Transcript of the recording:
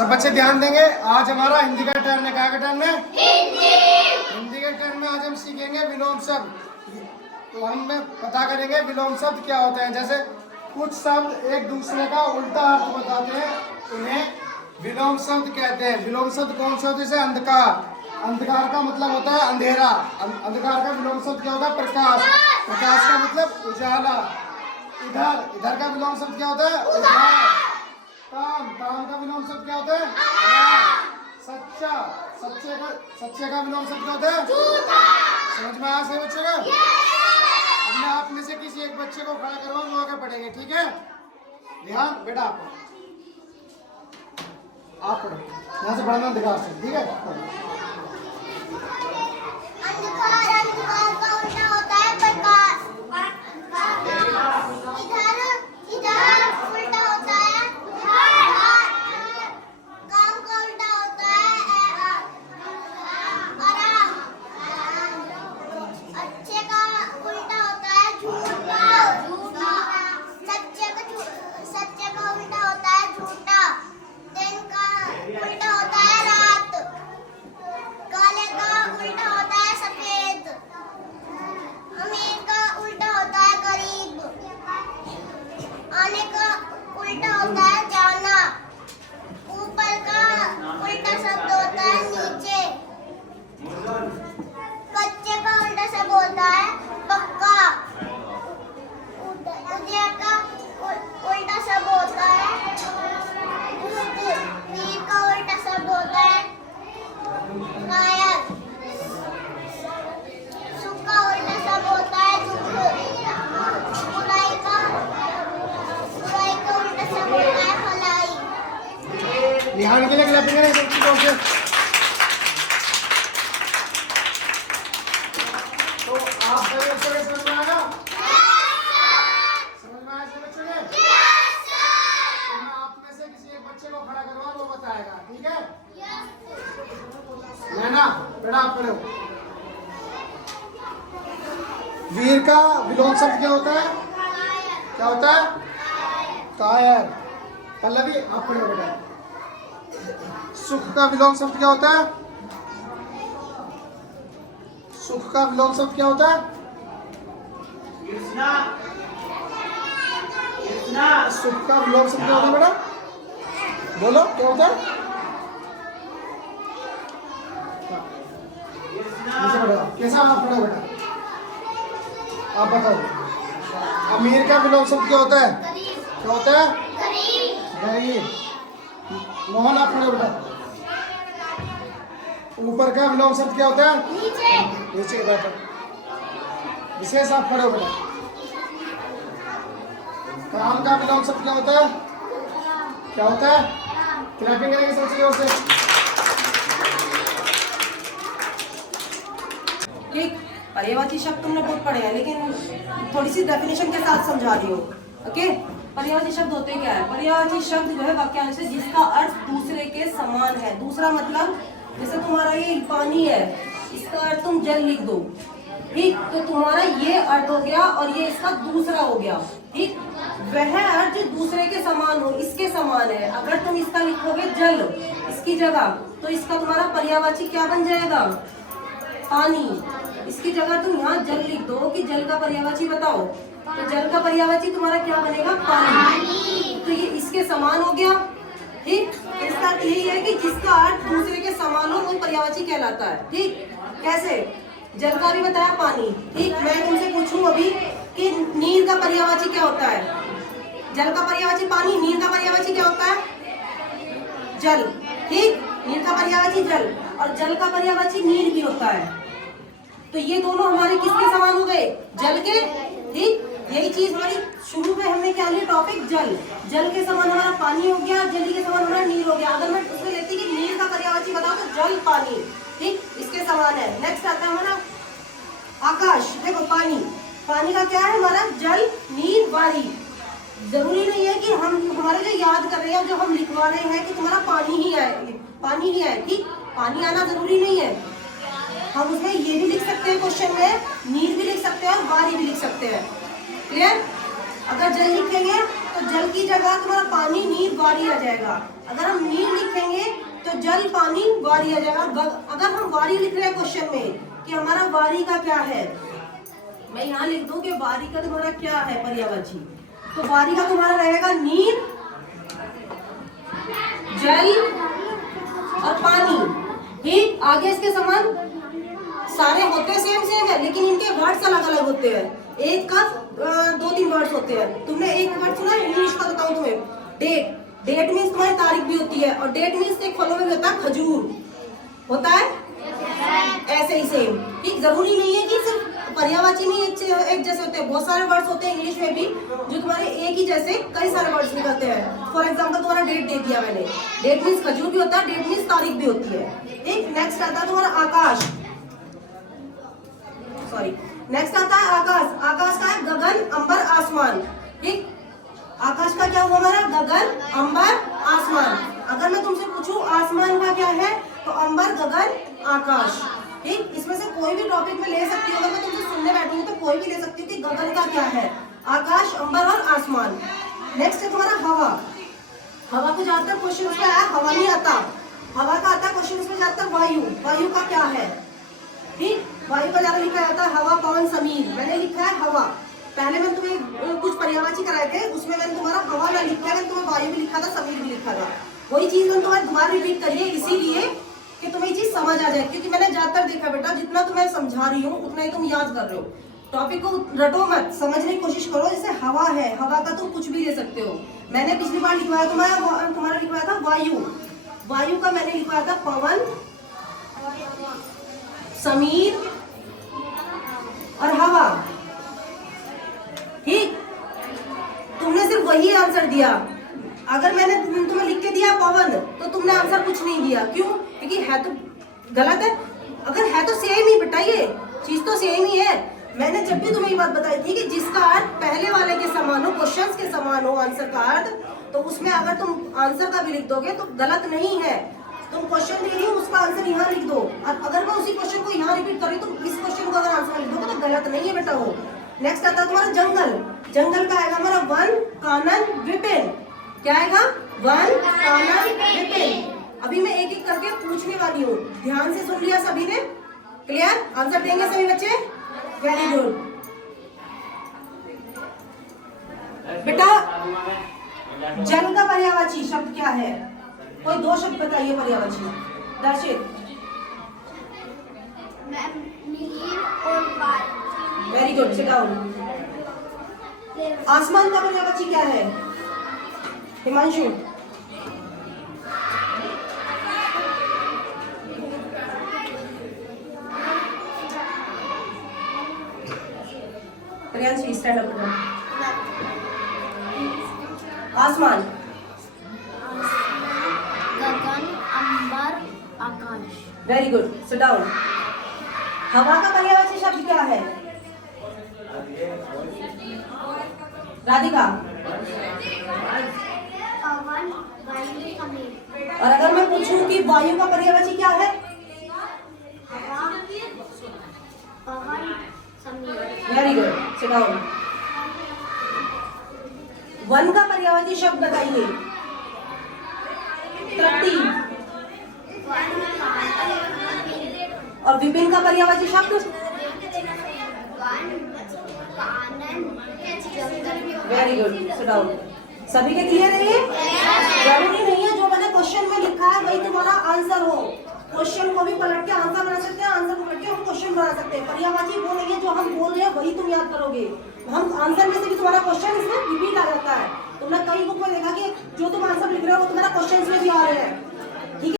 सब बच्चे ध्यान देंगे। आज हमारा हिंदी का टर्न है। क्या का टर्न है? हिंदी के टर्न में आज हम सीखेंगे विलोम शब्द। तो हम पता करेंगे विलोम शब्द क्या होते हैं। जैसे कुछ शब्द एक दूसरे का उल्टा अर्थ बताते हैं, उन्हें विलोम शब्द कहते हैं। विलोम शब्द कौन से होते हैं? जैसे अंधकार। अंधकार का मतलब होता है अंधेरा। अंधकार का विलोम शब्द क्या होता है? प्रकाश। प्रकाश का मतलब उजाला। इधर इधर का विलोम शब्द क्या होता है? उधार। काम। काम का विलोम शब्द क्या होता है? सच्चा। सच्चे का विलोम शब्द क्या होता है? समझ में आया सही बच्चे का? अब मैं आप में से किसी एक बच्चे को खड़ा करवाऊं, वो आगे पढ़ेंगे, ठीक है? ध्यान बेटा, आप पढ़ो। यहाँ से पढ़ना अधिकार से, ठीक है? अंधकार का उल्टा होता है प्रकाश। इधर उल्टा होता है उधार। काम का उल्टा होता है आराम। अच्छे का उल्टा होता है झूठा। सच्चे का उल्टा होता है झूठा। दिन का उल्टा होता है रात। काले का उल्टा होता है सफेद। अमीर का उल्टा होता है गरीब। आने का उल्टा होता है जाना। ऊपर का उल्टा शब्द होता है नीचे। कच्चे का उल्टा शब्द होता है पक्का। उदय का उल्टा शब्द होता है वीर का उल्टा शब्द होता है नायक। सुख का उल्टा शब्द होता है दुख। बुराई का उल्टा शब्द होता है भलाई। ध्यान के लिए क्लैपिंग करें बच्चों से। तो आप सभी बच्चों के समझ में आएगा? समझ में आया सभी बच्चों के? तो मैं आप में से किसी एक बच्चे को खड़ा करवा, वो बताएगा, ठीक है? लेना बेटा, आप पढ़ो। वीर का विलोम शब्द क्या होता है? क्या होता है? कायर। पल्लवी, आप पढ़ो बेटा। सुख का विलोम शब्द क्या होता है? सुख का विलोम शब्द क्या होता है? सुख का विलोम शब्द क्या होता है बेटा? बोलो, क्या होता है? कैसा आप पढ़ो बेटा, आप बताओ। अमीर का विलोम शब्द क्या होता है? क्या होता है? गरीब। मोहन, आप पढ़ो बेटा। ऊपर का विलोम शब्द क्या होता है? नीचे बेटा। विशेष, आप पढ़ो बेटा। काम का विलोम शब्द क्या होता है? क्या होता है? क्लैपिंग करेंगे सबसे जोर से। ठीक, पर्यायवाची शब्द तुमने बहुत पढ़े हैं, लेकिन थोड़ी सी डेफिनेशन के साथ समझा रही हो। ओके, पर्यायवाची शब्द होते क्या है? पर्यायवाची शब्द जो है वाक्यांश है जिसका अर्थ दूसरे के समान है। दूसरा मतलब जैसे तुम्हारा ये पानी है, इसका अर्थ तुम जल लिख दो, ठीक? तो तुम्हारा ये अर्थ हो गया और ये इसका दूसरा हो गया, ठीक? वह अर्थ जो दूसरे के समान हो, इसके समान है। अगर तुम इसका लिखोगे जल इसकी जगह, तो इसका तुम्हारा पर्यायवाची क्या बन जाएगा? पानी। इसकी जगह तुम यहाँ जल लिख दो कि जल का पर्यायवाची बताओ, तो जल का पर्यायवाची तुम्हारा क्या बनेगा? पानी। तो ये इसके समान हो गया, ठीक? इसका अर्थ यही है कि जिसका अर्थ दूसरे के समान हो वो पर्यायवाची कहलाता है, ठीक? कैसे? जल का भी बताया, पानी, ठीक? मैं तुमसे पूछूं अभी कि नीर का पर्यायवाची क्या होता है? जल का पर्यायवाची पानी, नीर का पर्यायवाची क्या होता है? जल, ठीक? नीर का पर्यायवाची जल और जल का पर्यायवाची नीर भी होता है। तो ये दोनों हमारे किसके समान हो गए? जल के, ठीक? यही चीज हमारी शुरू में हमने क्या लिया टॉपिक? जल। जल के समान हमारा पानी हो गया, जल के समान हमारा नीर हो गया। अगर मैं उसमें लेती कि नीर का पर्यायवाची बताओ तो जल, पानी, ठीक? इसके समान है। नेक्स्ट आता है हमारा आकाश। देखो पानी, पानी का क्या है हमारा? जल, नीर, वारी। जरूरी नहीं है कि हम हमारे जो याद कर रहे हैं, जो हम लिखवा रहे हैं कि तुम्हारा पानी ही आए, पानी ही आए, ठीक? पानी आना जरूरी नहीं है। हम उसमें ये भी लिख सकते हैं क्वेश्चन में, नीर भी लिख सकते हैं और वारी भी लिख सकते हैं। क्लियर? अगर जल लिखेंगे तो जल की जगह तुम्हारा पानी, नीर, वारी आ जाएगा। अगर हम नीर लिखेंगे जल पानी वारी आ जाएगा। अगर हम वारी लिख रहे हैं क्वेश्चन में कि हमारा वारी का क्या है, मैं यहाँ लिख दूं कि वारी का तुम्हारा क्या है पर्यायवाची, तो वारी का तुम्हारा रहेगा नीर, जल और पानी। ठीक, आगे इसके समान सारे होते सेम सेम है, लेकिन इनके वर्ड्स अलग अलग होते हैं। एक का 2-3 वर्ड्स होते हैं। तुमने एक वर्ड सुना है इंग्लिश का, बताऊं तुम्हें, डेट। डेट मीन्स तुम्हारी तारीख भी होती है, और डेट मीन्स एक फलों में भी होता है खजूर, होता है ऐसे ही सेम। ठीक, जरूरी नहीं है कि सिर्फ पर्यायवाची में एक जैसे होते हैं, बहुत सारे वर्ड्स होते हैं इंग्लिश में भी जो तुम्हारे एक ही जैसे कई सारे वर्ड्स निकलते हैं। फॉर एग्जांपल तुम्हारा डेट दे दिया मैंने, डेट मीन्स खजूर भी होता है, डेट मीन्स तारीख भी होती है। ठीक, नेक्स्ट आता है तुम्हारा आकाश, सॉरी नेक्स्ट आता है आकाश। आकाश का है गगन, अंबर, आसमान। ठीक, आकाश का क्या हुआ हमारा, गगन, अंबर, आसमान। अगर मैं तुमसे पूछूं आसमान का क्या है, तो अंबर, गगन, आकाश। ठीक, इसमें से कोई भी टॉपिक में ले सकती हूँ। अगर मैं तुमसे सुनने बैठी हूँ तो कोई भी ले सकती हूँ कि गगन का क्या है, आकाश, अंबर और आसमान। नेक्स्ट है तुम्हारा हवा। हवा को ज्यादातर क्वेश्चन में आया, हवा नहीं आता, हवा का आता क्वेश्चन में ज्यादातर वायु। वायु का क्या है, ठीक, वायु का ज्यादा लिखा जाता है हवा, पवन, समीर। मैंने लिखा है हवा। पहले मैंने तुम्हें कुछ पर्यायवाची कराए थे, उसमें मैंने तुम्हारा हवा ना लिखा, मैंने तुम्हें वायु भी लिखा था, समीर भी लिखा था। वही चीज मैंने तुम्हारे दोबारा रिपीट करी है, इसीलिए कि तुम्हें ये चीज समझ आ जाए, क्योंकि मैंने ज्यादातर देखा बेटा जितना तुम्हें समझा रही हूँ उतना ही तुम याद कर रहे हो। टॉपिक को रटो मत, समझने की कोशिश करो। जैसे हवा है, हवा का तुम कुछ भी ले सकते हो। मैंने पिछली बार लिखवाया तुम्हारा लिखवाया था वायु, वायु का मैंने लिखवाया था पवन, समीर और हवा। ठीक, तुमने सिर्फ वही आंसर दिया। अगर मैंने तुम्हें लिख के दिया पवन, तो तुमने आंसर कुछ नहीं दिया। क्यों? क्योंकि है तो गलत है। अगर है तो सेम ही बेटा, ये चीज तो सेम ही है। मैंने जब भी तुम्हें ये बात बताई थी कि जिसका अर्थ पहले वाले के समान हो, क्वेश्चंस के समान हो आंसर का अर्थ, तो उसमें अगर तुम आंसर का भी लिख दोगे तो गलत नहीं है। तुम क्वेश्चन दे रही हो, उसका आंसर यहाँ लिख दो। अगर मैं उसी क्वेश्चन को यहाँ रिपीट कर रही हूँ तो इस क्वेश्चन को अगर आंसर लिख दोगे तो गलत नहीं है बेटा वो। नेक्स्ट आता है तुम्हारा जंगल। जंगल का आएगा हमारा वन, कानन, विपिन। क्या आएगा? वन, कानन, विपिन। अभी मैं एक एक करके पूछने वाली हूँ, ध्यान से सुन लिया सभी ने? क्लियर? आंसर देंगे सभी बच्चे? वेरी गुड बेटा। जल का पर्यायवाची शब्द क्या है? कोई 2 शब्द बताइए पर्यायवाची। दर्शित। Very good, sit down. आसमान का पर्यायवाची क्या है? हिमांशु। Priyanshi, stand up. आसमान, गगन, अंबर, आकाश। Very good, sit down. हवा का पर्यायवाची शब्द क्या है? राधिका। पवन, वायु, समीर। और अगर मैं पूछूं कि वायु का पर्यायवाची क्या है? हवा, पवन, समीर। Very good, sit down. वन का पर्यायवाची शब्द बताइए। तृप्ति। और विपिन का पर्यायवाची शब्द? Very good, sit down. सभी के क्लियर है ये? जरूरी नहीं है जो मैंने क्वेश्चन में लिखा है वही तुम्हारा आंसर हो। क्वेश्चन को भी पलट के आंसर बना सकते हैं, आंसर को पलट के हम क्वेश्चन बना सकते हैं। पर्यायवाची वो नहीं है जो हम बोल रहे हैं वही तुम याद करोगे। हम आंसर में से भी तुम्हारा क्वेश्चन इसमें रिपीट आ जाता है। तुमने कई बुक में देखा कि जो तुम आंसर लिख रहे हो वो तुम्हारा क्वेश्चन में भी आ रहे हैं।